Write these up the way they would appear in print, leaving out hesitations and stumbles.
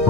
Good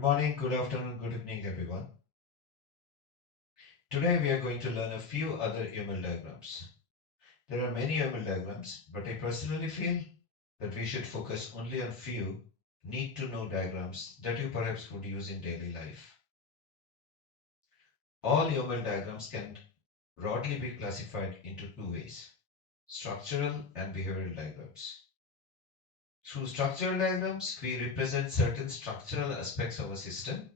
morning, good afternoon, good evening, everyone. Today we are going to learn a few other UML diagrams. There are many UML diagrams, but I personally feel that we should focus only on few need to know diagrams that you perhaps would use in daily life. All UML diagrams can broadly be classified into two ways: structural and behavioral diagrams. Through structural diagrams, we represent certain structural aspects of a system,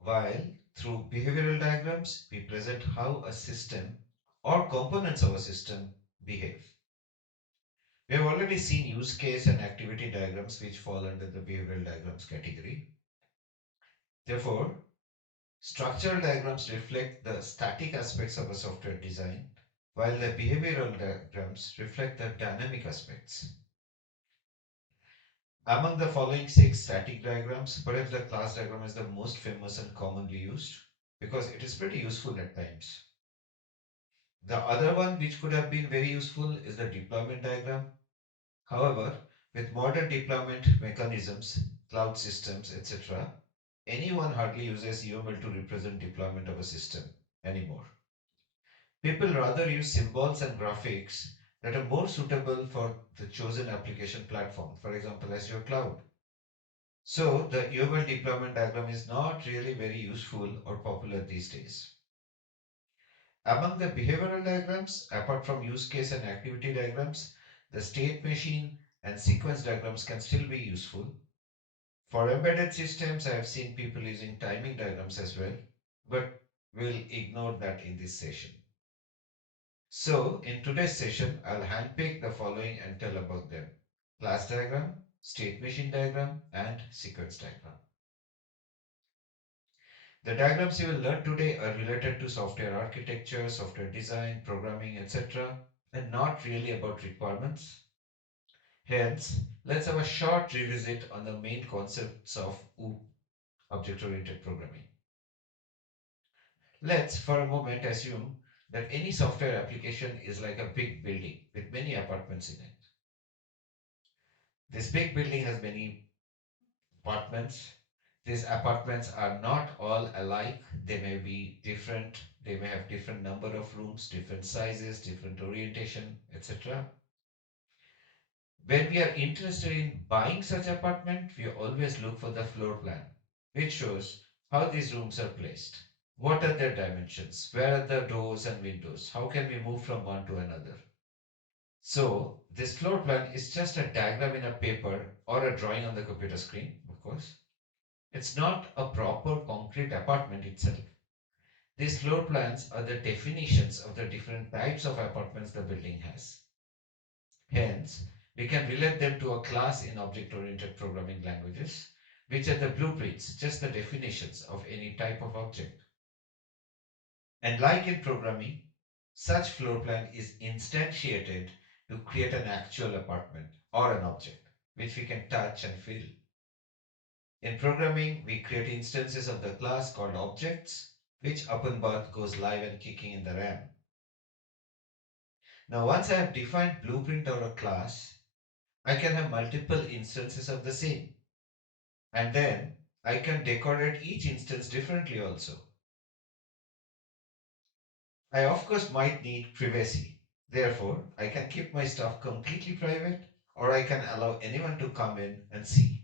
while through behavioral diagrams, we present how a system or components of a system behave. We have already seen use case and activity diagrams which fall under the behavioral diagrams category. Therefore, structural diagrams reflect the static aspects of a software design, while the behavioral diagrams reflect the dynamic aspects. Among the following six static diagrams, perhaps the class diagram is the most famous and commonly used because it is pretty useful at times. The other one, which could have been very useful, is the deployment diagram. However, with modern deployment mechanisms, cloud systems, etc., anyone hardly uses UML to represent deployment of a system anymore. People rather use symbols and graphics that are more suitable for the chosen application platform, for example, Azure Cloud. So, the UML deployment diagram is not really very useful or popular these days. Among the behavioral diagrams, apart from use case and activity diagrams, the state machine and sequence diagrams can still be useful. For embedded systems, I have seen people using timing diagrams as well, but we'll ignore that in this session. So, in today's session, I'll handpick the following and tell about them: class diagram, state machine diagram, and sequence diagram. The diagrams you will learn today are related to software architecture, software design, programming, etc., and not really about requirements. Hence, let's have a short revisit on the main concepts of OOP, object-oriented programming. Let's, for a moment, assume that any software application is like a big building with many apartments in it. This big building has many apartments. These apartments are not all alike. They may be different. They may have different number of rooms, different sizes, different orientation, etc. When we are interested in buying such apartment, we always look for the floor plan, which shows how these rooms are placed. What are their dimensions? Where are the doors and windows? How can we move from one to another? So this floor plan is just a diagram in a paper or a drawing on the computer screen, of course. It's not a proper concrete apartment itself. These floor plans are the definitions of the different types of apartments the building has. Hence, we can relate them to a class in object-oriented programming languages, which are the blueprints, just the definitions of any type of object. And like in programming, such floor plan is instantiated to create an actual apartment or an object, which we can touch and feel. In programming, we create instances of the class called objects, which upon birth goes live and kicking in the RAM. Now, once I have defined blueprint or a class, I can have multiple instances of the same. And then I can decorate each instance differently also. I of course might need privacy. Therefore, I can keep my stuff completely private, or I can allow anyone to come in and see.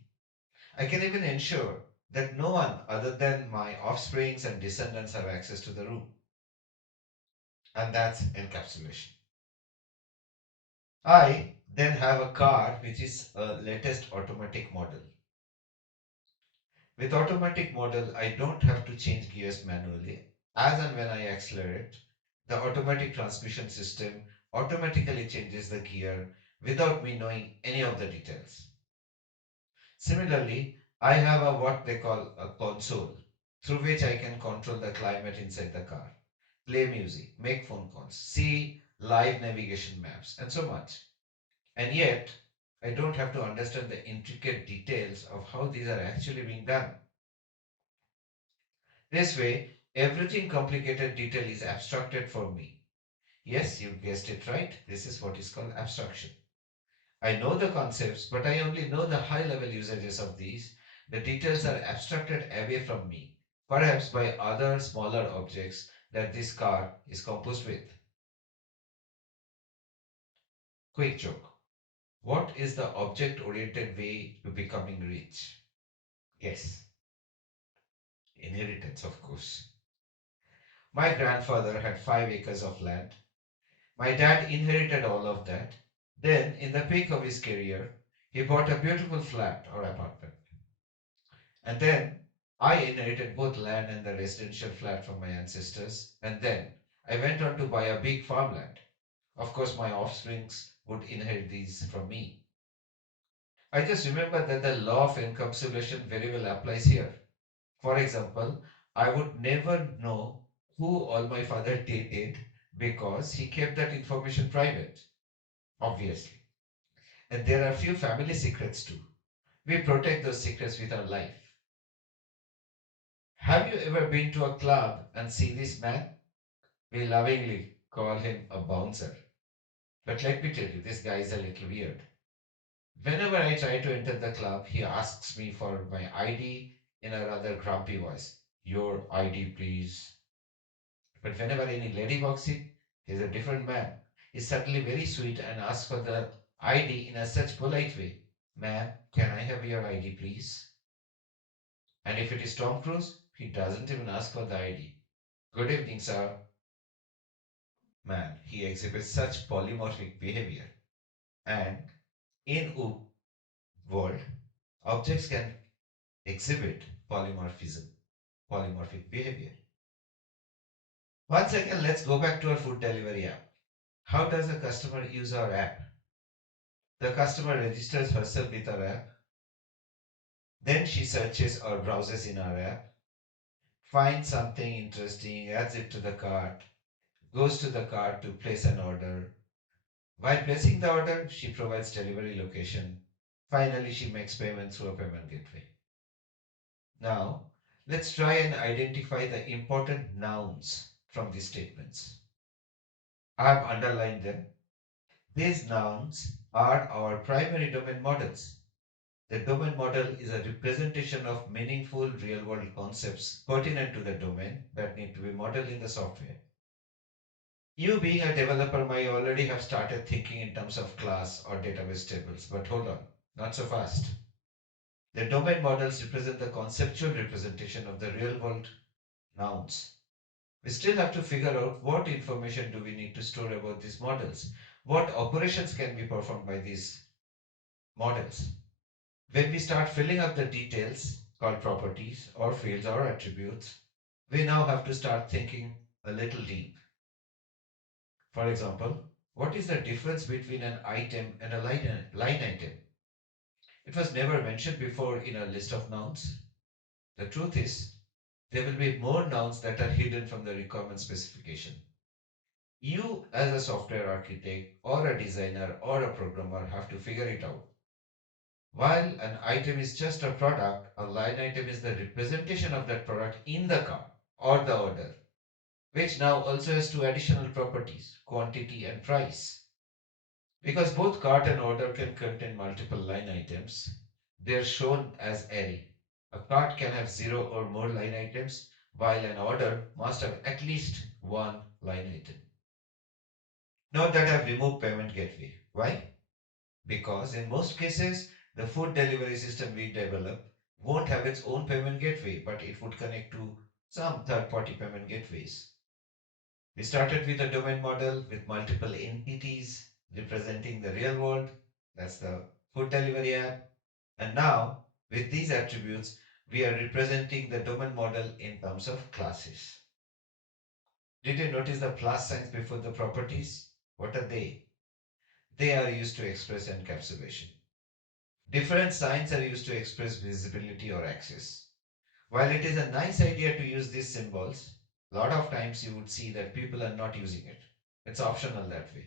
I can even ensure that no one other than my offsprings and descendants have access to the room. And that's encapsulation. I then have a car which is a latest automatic model. With automatic model, I don't have to change gears manually. As and when I accelerate, the automatic transmission system automatically changes the gear without me knowing any of the details. Similarly, I have a what they call a console through which I can control the climate inside the car, play music, make phone calls, see live navigation maps, and so much. And yet, I don't have to understand the intricate details of how these are actually being done. This way, everything complicated detail is abstracted for me. Yes, you guessed it right. This is what is called abstraction. I know the concepts, but I only know the high level usages of these. The details are abstracted away from me, perhaps by other smaller objects that this car is composed with. Quick joke. What is the object oriented way to becoming rich? Yes, inheritance, of course. My grandfather had 5 acres of land. My dad inherited all of that. Then, in the peak of his career, he bought a beautiful flat or apartment. And then I inherited both land and the residential flat from my ancestors. And then I went on to buy a big farmland. Of course, my offsprings would inherit these from me. I just remember that the law of encapsulation very well applies here. For example, I would never know who all my father dated because he kept that information private, obviously. And there are few family secrets too. We protect those secrets with our life. Have you ever been to a club and see this man? We lovingly call him a bouncer. But let me tell you, this guy is a little weird. Whenever I try to enter the club, he asks me for my ID in a rather grumpy voice. Your ID, please. But whenever any lady walks in, he's a different man. He's suddenly very sweet and asks for the ID in a such polite way. Ma'am, can I have your ID, please? And if it is Tom Cruise, he doesn't even ask for the ID. Good evening, sir. Man, he exhibits such polymorphic behavior. And in OOP world, objects can exhibit polymorphic behavior. Once again, let's go back to our food delivery app. How does a customer use our app? The customer registers herself with our app. Then she searches or browses in our app, finds something interesting, adds it to the cart, goes to the cart to place an order. While placing the order, she provides delivery location. Finally, she makes payment through a payment gateway. Now, let's try and identify the important nouns from these statements. I have underlined them. These nouns are our primary domain models. The domain model is a representation of meaningful real world concepts pertinent to the domain that need to be modeled in the software. You, being a developer, might already have started thinking in terms of class or database tables, but hold on, not so fast. The domain models represent the conceptual representation of the real world nouns. We still have to figure out what information do we need to store about these models. What operations can be performed by these models? When we start filling up the details called properties or fields or attributes, we now have to start thinking a little deep. For example, what is the difference between an item and a line item? It was never mentioned before in our list of nouns. The truth is, there will be more nouns that are hidden from the requirement specification. You, as a software architect or a designer or a programmer, have to figure it out. While an item is just a product, a line item is the representation of that product in the cart or the order, which now also has two additional properties, quantity and price. Because both cart and order can contain multiple line items, they are shown as array. A cart can have zero or more line items, while an order must have at least one line item. Note that I've removed payment gateway. Why? Because in most cases, the food delivery system we develop won't have its own payment gateway, but it would connect to some third party payment gateways. We started with a domain model with multiple entities representing the real world. That's the food delivery app. And now, with these attributes, we are representing the domain model in terms of classes. Did you notice the plus signs before the properties? What are they? They are used to express encapsulation. Different signs are used to express visibility or access. While it is a nice idea to use these symbols, a lot of times you would see that people are not using it. It's optional that way.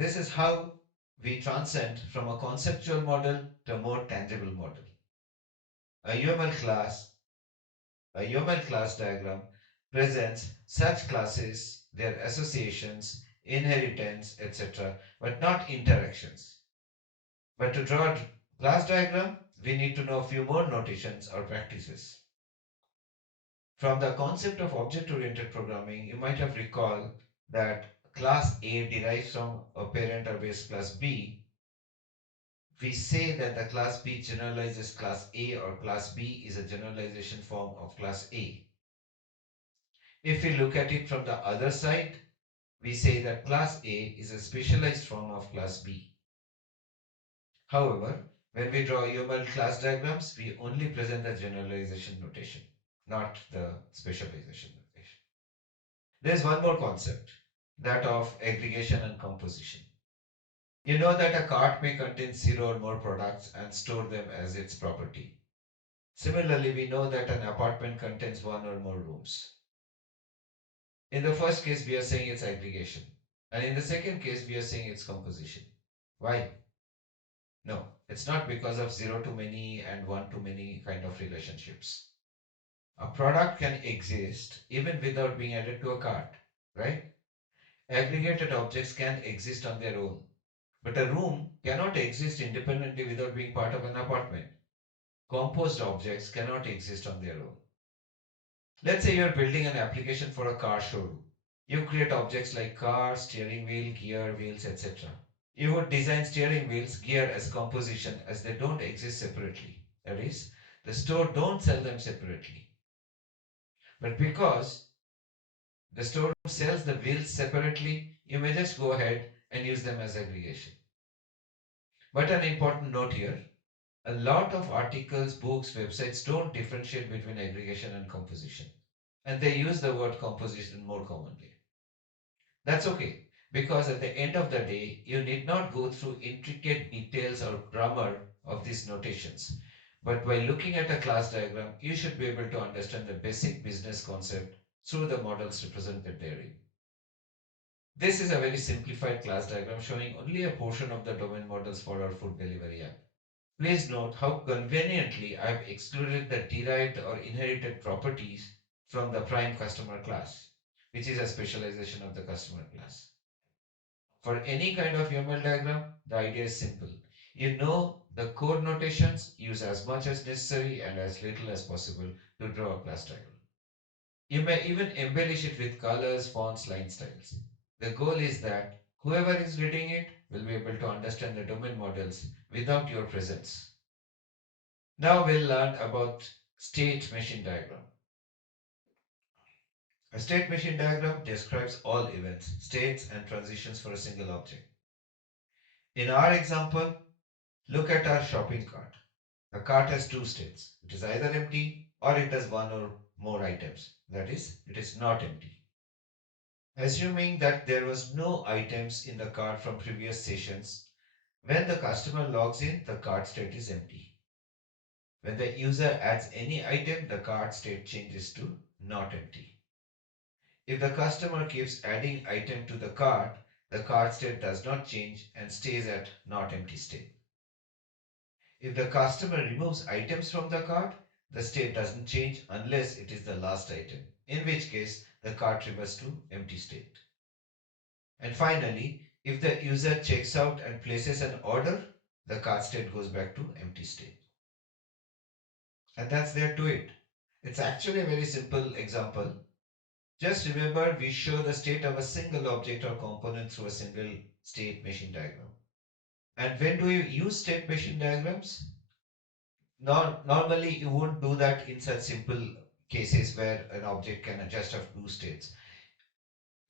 This is how we transcend from a conceptual model to a more tangible model. A UML class, a UML class diagram presents such classes, their associations, inheritance, etc., but not interactions. But to draw a class diagram, we need to know a few more notations or practices. From the concept of object-oriented programming, you might have recalled that class A derives from a parent or base class B. We say that the class B generalizes class A or class B is a generalization form of class A. If we look at it from the other side, we say that class A is a specialized form of class B. However, when we draw UML class diagrams, we only present the generalization notation, not the specialization notation. There's one more concept, that of aggregation and composition. You know that a cart may contain zero or more products and store them as its property. Similarly, we know that an apartment contains one or more rooms. In the first case, we are saying it's aggregation. And in the second case, we are saying it's composition. Why? No, it's not because of zero to many and one to many kind of relationships. A product can exist even without being added to a cart, right? Aggregated objects can exist on their own, but a room cannot exist independently without being part of an apartment. Composed objects cannot exist on their own. Let's say you're building an application for a car showroom. You create objects like car, steering wheel, gear, wheels, etc. You would design steering wheels, gear as composition as they don't exist separately. That is, the store don't sell them separately. But because the store sells the wheels separately, you may just go ahead and use them as aggregation. But an important note here, a lot of articles, books, websites don't differentiate between aggregation and composition. And they use the word composition more commonly. That's okay, because at the end of the day, you need not go through intricate details or grammar of these notations. But by looking at a class diagram, you should be able to understand the basic business concept through the models represented therein. This is a very simplified class diagram showing only a portion of the domain models for our food delivery app. Please note how conveniently I've excluded the derived or inherited properties from the prime customer class, which is a specialization of the customer class. For any kind of UML diagram, the idea is simple. You know the code notations, use as much as necessary and as little as possible to draw a class diagram. You may even embellish it with colors, fonts, line styles. The goal is that whoever is reading it will be able to understand the domain models without your presence. Now we'll learn about state machine diagram. A state machine diagram describes all events, states, and transitions for a single object. In our example, look at our shopping cart. The cart has two states. It is either empty or it has one or more items. That is, it is not empty. Assuming that there was no items in the cart from previous sessions, when the customer logs in, the cart state is empty. When the user adds any item, the cart state changes to not empty. If the customer keeps adding item to the cart state does not change and stays at not empty state. If the customer removes items from the cart, the state doesn't change unless it is the last item, in which case the cart reverts to empty state. And finally, if the user checks out and places an order, the cart state goes back to empty state. And that's there to it. It's actually a very simple example. Just remember, we show the state of a single object or component through a single state machine diagram. And when do you use state machine diagrams? Normally, you won't do that in such simple cases where an object can just have two states.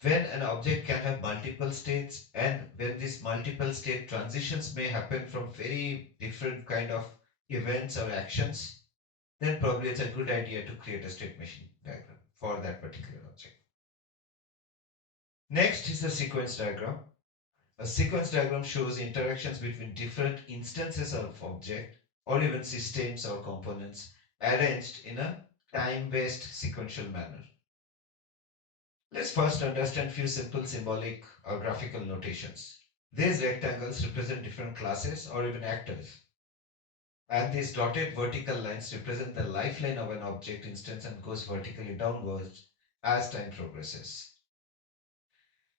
When an object can have multiple states and when these multiple state transitions may happen from very different kind of events or actions, then probably it's a good idea to create a state machine diagram for that particular object. Next is the sequence diagram. A sequence diagram shows interactions between different instances of object or even systems or components arranged in a time-based sequential manner. Let's first understand few simple symbolic or graphical notations. These rectangles represent different classes or even actors. And these dotted vertical lines represent the lifeline of an object instance and goes vertically downwards as time progresses.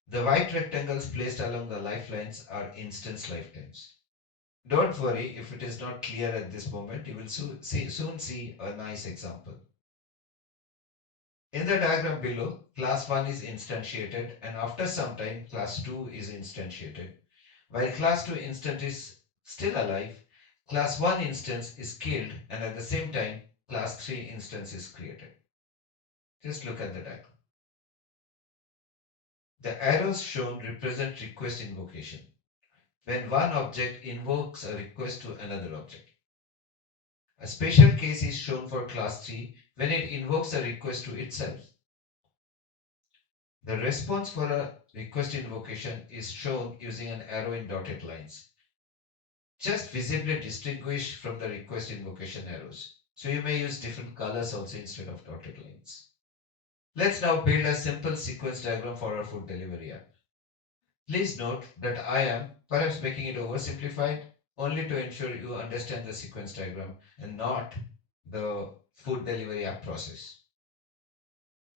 The white rectangles placed along the lifelines are instance lifetimes. Don't worry if it is not clear at this moment, you will soon see a nice example. In the diagram below, class 1 is instantiated and after some time class 2 is instantiated. While class 2 instance is still alive, class 1 instance is killed and at the same time class 3 instance is created. Just look at the diagram. The arrows shown represent request invocation, when one object invokes a request to another object. A special case is shown for class 3 when it invokes a request to itself. The response for a request invocation is shown using an arrow in dotted lines, just visibly distinguished from the request invocation arrows. So you may use different colors also instead of dotted lines. Let's now build a simple sequence diagram for our food delivery app. Please note that I am perhaps making it oversimplified only to ensure you understand the sequence diagram and not the food delivery app process.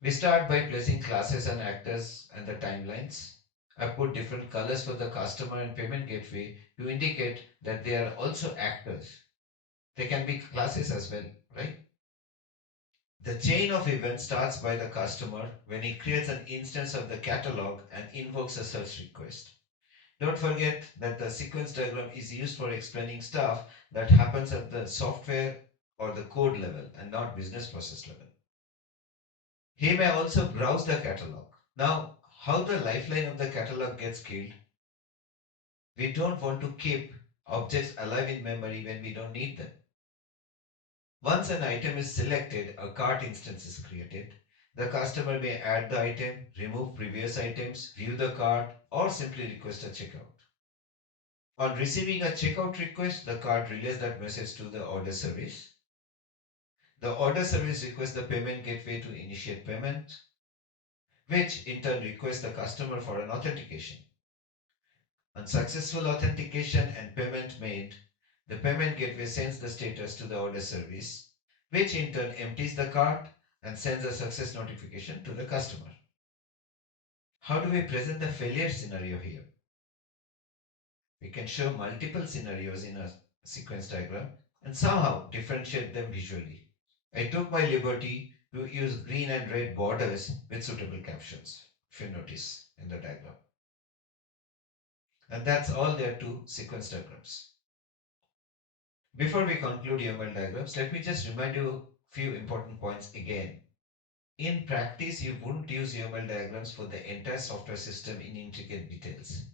We start by placing classes and actors and the timelines. I put different colors for the customer and payment gateway to indicate that they are also actors. They can be classes as well, right? The chain of events starts by the customer when he creates an instance of the catalog and invokes a search request. Don't forget that the sequence diagram is used for explaining stuff that happens at the software or the code level and not business process level. He may also browse the catalog. Now, how the lifeline of the catalog gets killed? We don't want to keep objects alive in memory when we don't need them. Once an item is selected, a cart instance is created. The customer may add the item, remove previous items, view the cart, or simply request a checkout. On receiving a checkout request, the cart relays that message to the order service. The order service requests the payment gateway to initiate payment, which in turn requests the customer for an authentication. On successful authentication and payment made, the payment gateway sends the status to the order service, which in turn empties the cart and sends a success notification to the customer. How do we present the failure scenario here? We can show multiple scenarios in a sequence diagram and somehow differentiate them visually. I took my liberty to use green and red borders with suitable captions, if you notice in the diagram. And that's all there to sequence diagrams. Before we conclude UML diagrams, let me just remind you a few important points again. In practice, you wouldn't use UML diagrams for the entire software system in intricate details.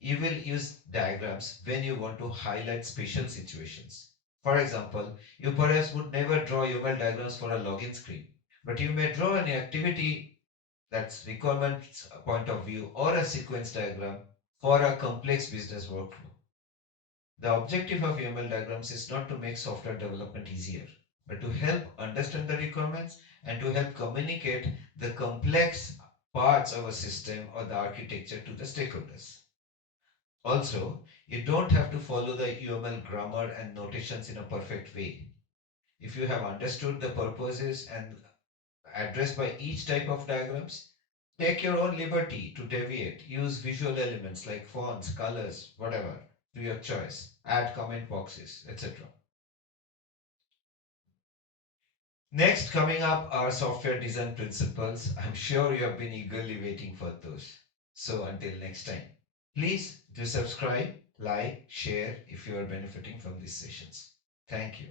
You will use diagrams when you want to highlight special situations. For example, you perhaps would never draw UML diagrams for a login screen, but you may draw an activity that's requirements point of view or a sequence diagram for a complex business workflow. The objective of UML diagrams is not to make software development easier, but to help understand the requirements and to help communicate the complex parts of a system or the architecture to the stakeholders. Also, you don't have to follow the UML grammar and notations in a perfect way. If you have understood the purposes and addressed by each type of diagrams, take your own liberty to deviate. Use visual elements like fonts, colors, whatever, to your choice. Add comment boxes, etc. Next, coming up are software design principles. I'm sure you have been eagerly waiting for those. So until next time, please do subscribe, like, share if you are benefiting from these sessions. Thank you.